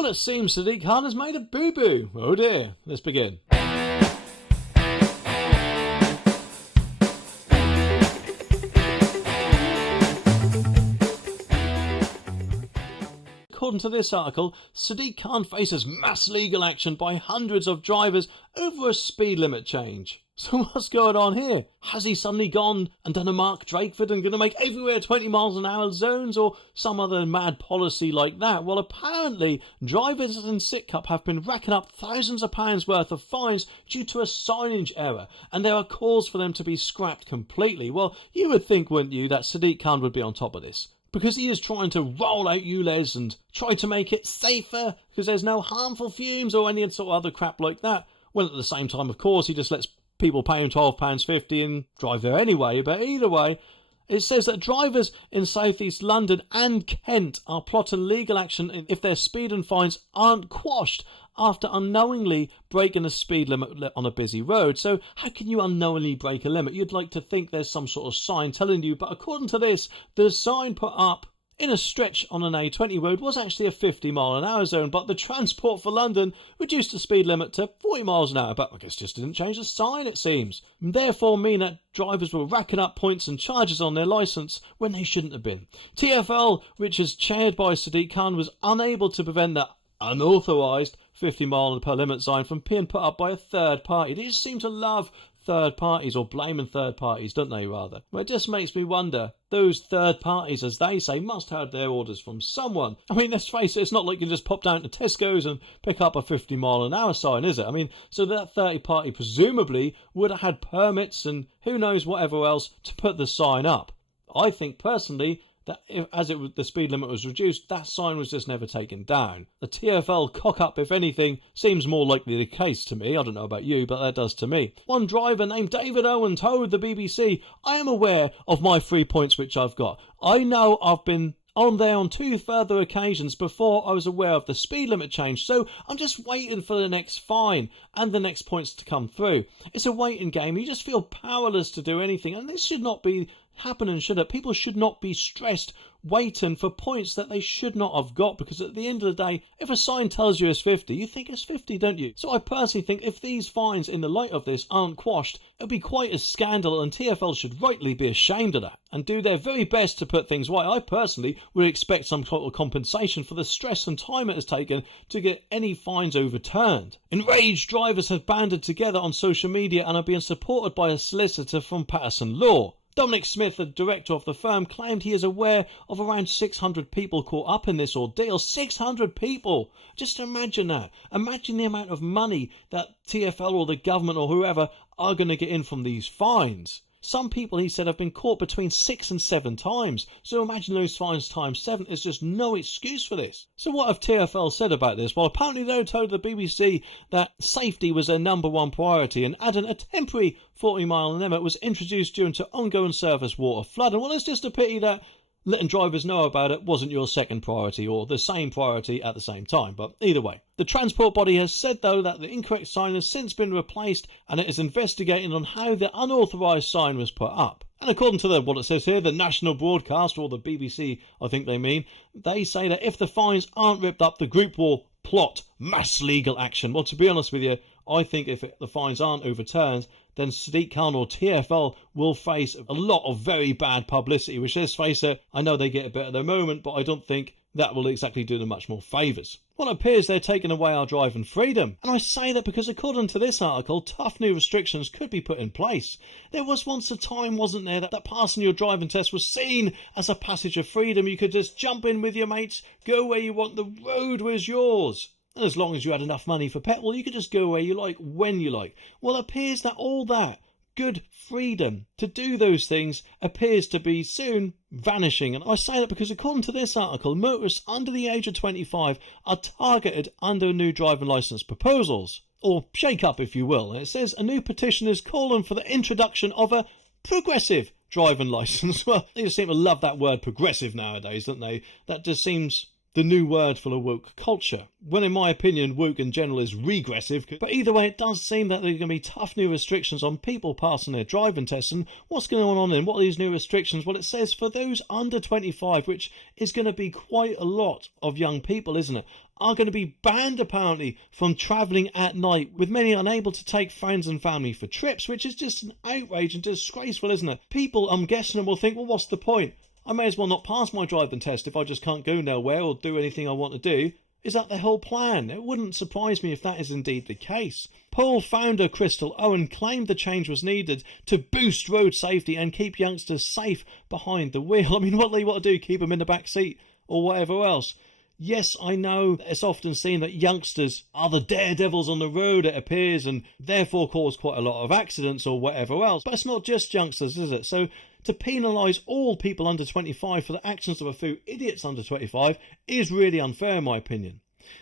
Well, it seems Sadiq Khan has made a boo-boo. Oh dear. Let's begin. According to this article, Sadiq Khan faces mass legal action by hundreds of drivers over a speed limit change. So what's going on here? Has he suddenly gone and done a Mark Drakeford and going to make everywhere 20 miles an hour zones or some other mad policy like that? Well, apparently drivers in Sidcup have been racking up thousands of pounds worth of fines due to a signage error, and there are calls for them to be scrapped completely. Well, you would think, wouldn't you, that Sadiq Khan would be on top of this, because he is trying to roll out ULEZ and try to make it safer because there's no harmful fumes or any sort of other crap like that. Well, at the same time, of course, he just lets people pay him £12.50 and drive there anyway. But either way, it says that drivers in South East London and Kent are plotting legal action if their speed and fines aren't quashed after unknowingly breaking a speed limit on a busy road. So how can you unknowingly break a limit? You'd like to think there's some sort of sign telling you, but according to this, the sign put up in a stretch on an A20 road was actually a 50 mile an hour zone, but the Transport for London reduced the speed limit to 40 miles an hour, but I guess just didn't change the sign, it seems. And therefore mean that drivers were racking up points and charges on their licence when they shouldn't have been. TfL, which is chaired by Sadiq Khan, was unable to prevent the unauthorised 50 mile per limit sign from being put up by a third party. They just seem to love third parties, or blaming third parties, don't they, rather? Well, it just makes me wonder, those third parties, as they say, must have their orders from someone. I mean, let's face it, it's not like you can just pop down to Tesco's and pick up a 50 mile an hour sign, is it? I mean, so that 30 party presumably would have had permits and who knows whatever else to put the sign up. I think personally that the speed limit was reduced, that sign was just never taken down. The TfL cock-up, if anything, seems more likely the case to me. I don't know about you, but that does to me. One driver named David Owen told the BBC, "I am aware of my 3 points which I've got. I know I've been on there on 2 further occasions before I was aware of the speed limit change, so I'm just waiting for the next fine and the next points to come through." It's a waiting game. You just feel powerless to do anything, and this should not be happening, should it? People should not be stressed waiting for points that they should not have got, because at the end of the day, if a sign tells you it's 50, you think it's 50, don't you? So I personally think if these fines in the light of this aren't quashed, it'll be quite a scandal, and TfL should rightly be ashamed of that and do their very best to put things right. I personally would expect some sort of compensation for the stress and time it has taken to get any fines overturned. Enraged drivers have banded together on social media and are being supported by a solicitor from Patterson Law. Dominic Smith, the director of the firm, claimed he is aware of around 600 people caught up in this ordeal. 600 people! Just imagine that. Imagine the amount of money that TfL or the government or whoever are going to get in from these fines. Some people, he said, have been caught between 6 and 7 times. So imagine those fines times 7. Is just no excuse for this. So what have TfL said about this? Well, apparently they told the BBC that safety was their #1 priority, and adding a temporary 40 mile limit was introduced due to ongoing surface water flooding. Well, it's just a pity that letting drivers know about it wasn't your second priority, or the same priority at the same time, but either way. The transport body has said, though, that the incorrect sign has since been replaced and it is investigating on how the unauthorised sign was put up. And according to what it says here, the national broadcaster, or the BBC, I think they mean, they say that if the fines aren't ripped up, the group will plot mass legal action. Well, to be honest with you, I think if the fines aren't overturned, then Sadiq Khan or TfL will face a lot of very bad publicity, which, let's face it, I know they get a bit at the moment, but I don't think that will exactly do them much more favours. Well, it appears they're taking away our driving freedom. And I say that because according to this article, tough new restrictions could be put in place. There was once a time, wasn't there, that passing your driving test was seen as a passage of freedom. You could just jump in with your mates, go where you want, the road was yours. And as long as you had enough money for petrol, you could just go where you like, when you like. Well, it appears that all that good freedom to do those things appears to be soon vanishing. And I say that because according to this article, motorists under the age of 25 are targeted under new driving licence proposals, or shake-up if you will. And it says a new petition is calling for the introduction of a progressive driving licence. Well, they just seem to love that word progressive nowadays, don't they? That just seems the new word for the woke culture, when in my opinion woke in general is regressive. But either way, it does seem that there are going to be tough new restrictions on people passing their driving tests. And what's going on then? What are these new restrictions? Well, it says for those under 25, which is going to be quite a lot of young people, isn't it? are going to be banned apparently from travelling at night, with many unable to take friends and family for trips, which is just an outrage and disgraceful, isn't it? People, I'm guessing, will think, well, what's the point? I may as well not pass my driving test if I just can't go nowhere or do anything I want to do. Is that the whole plan? It wouldn't surprise me if that is indeed the case. Poll founder Crystal Owen claimed the change was needed to boost road safety and keep youngsters safe behind the wheel. I mean, what do they want to do? Keep them in the back seat or whatever else? Yes, I know it's often seen that youngsters are the daredevils on the road, it appears, and therefore cause quite a lot of accidents or whatever else. But it's not just youngsters, is it? So to penalise all people under 25 for the actions of a few idiots under 25 is really unfair in my opinion.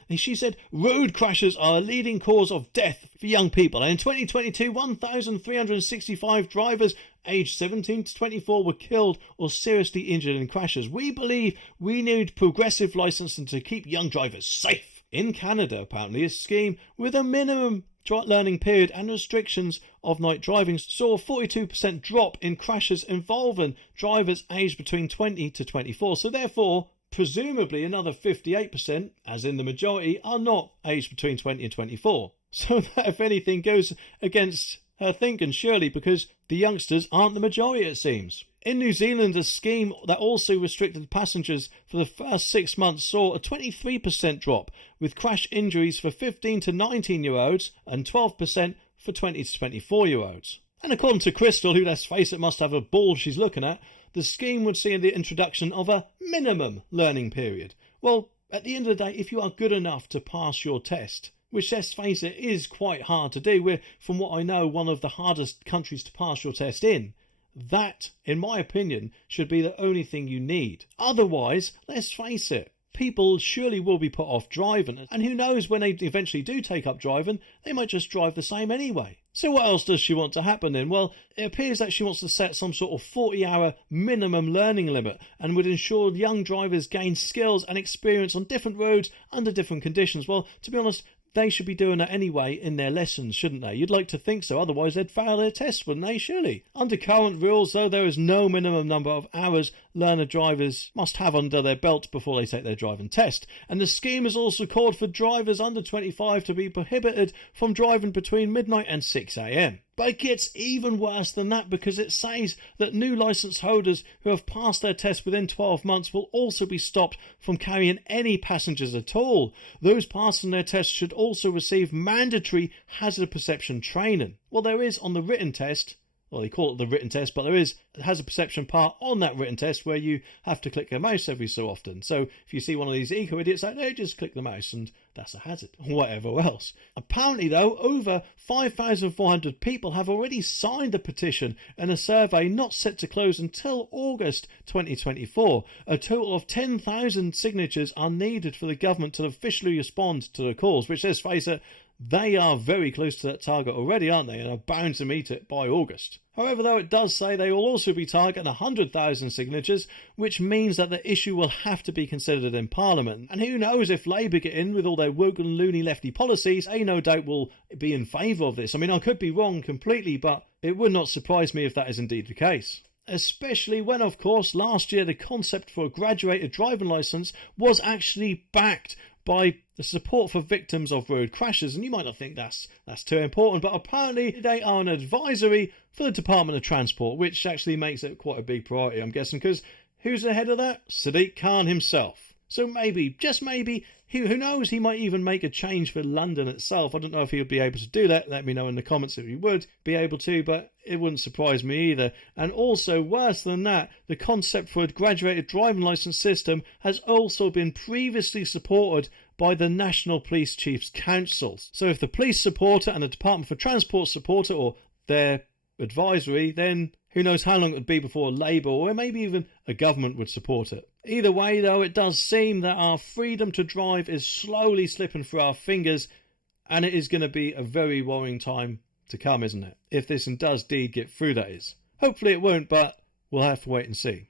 And she said road crashes are a leading cause of death for young people, and in 2022 1,365 drivers aged 17 to 24 were killed or seriously injured in crashes. We believe we need progressive licensing to keep young drivers safe. In Canada, apparently, a scheme with a minimum learning period and restrictions of night driving saw a 42% drop in crashes involving drivers aged between 20 to 24. So therefore, presumably another 58%, as in the majority, are not aged between 20 and 24. So that, if anything, goes against her thinking, surely, because the youngsters aren't the majority, it seems. In New Zealand, a scheme that also restricted passengers for the first 6 months saw a 23% drop, with crash injuries for 15 to 19-year-olds and 12% for 20 to 24-year-olds. And according to Crystal, who, let's face it, must have a ball she's looking at, the scheme would see the introduction of a minimum learning period. Well, at the end of the day, if you are good enough to pass your test, which, let's face it, is quite hard to do, we're, from what I know, one of the hardest countries to pass your test in, that, in my opinion, should be the only thing you need. Otherwise, let's face it, people surely will be put off driving, and who knows, when they eventually do take up driving, they might just drive the same anyway. So what else does she want to happen then? Well, it appears that she wants to set some sort of 40-hour minimum learning limit and would ensure young drivers gain skills and experience on different roads under different conditions. Well, to be honest, they should be doing that anyway in their lessons, shouldn't they? You'd like to think so, otherwise they'd fail their tests, wouldn't they, surely? Under current rules, though, there is no minimum number of hours learner drivers must have under their belt before they take their driving test. And the scheme has also called for drivers under 25 to be prohibited from driving between midnight and 6 a.m. But it gets even worse than that, because it says that new licence holders who have passed their test within 12 months will also be stopped from carrying any passengers at all. Those passing their test should also receive mandatory hazard perception training. Well, there is on the written test, well, they call it the written test, but there is a hazard perception part on that written test where you have to click the mouse every so often. So if you see one of these eco-idiots out there, just click the mouse and that's a hazard, or whatever else. Apparently, though, over 5,400 people have already signed a petition in a survey not set to close until August 2024. A total of 10,000 signatures are needed for the government to officially respond to the calls, which, let's face it, they are very close to that target already, aren't they, and are bound to meet it by August. However, though, it does say they will also be targeting 100,000 signatures, which means that the issue will have to be considered in Parliament. And who knows, if Labour get in with all their woke and loony lefty policies, they no doubt will be in favour of this. I mean, I could be wrong completely, but it would not surprise me if that is indeed the case. Especially when, of course, last year the concept for a graduated driving licence was actually backed by the support for victims of road crashes. And you might not think that's too important, but apparently they are an advisory for the Department of Transport, which actually makes it quite a big priority, I'm guessing, because who's ahead of that? Sadiq Khan himself. So maybe, just maybe, who knows, he might even make a change for London itself. I don't know if he would be able to do that. Let me know in the comments if he would be able to, but it wouldn't surprise me either. And also, worse than that, the concept for a graduated driving licence system has also been previously supported by the National Police Chiefs Council. So if the police support it and the Department for Transport support it, or their advisory, then who knows how long it would be before Labour or maybe even a government would support it. Either way, though, it does seem that our freedom to drive is slowly slipping through our fingers, and it is going to be a very worrying time to come, isn't it? If this does indeed get through, that is. Hopefully it won't, but we'll have to wait and see.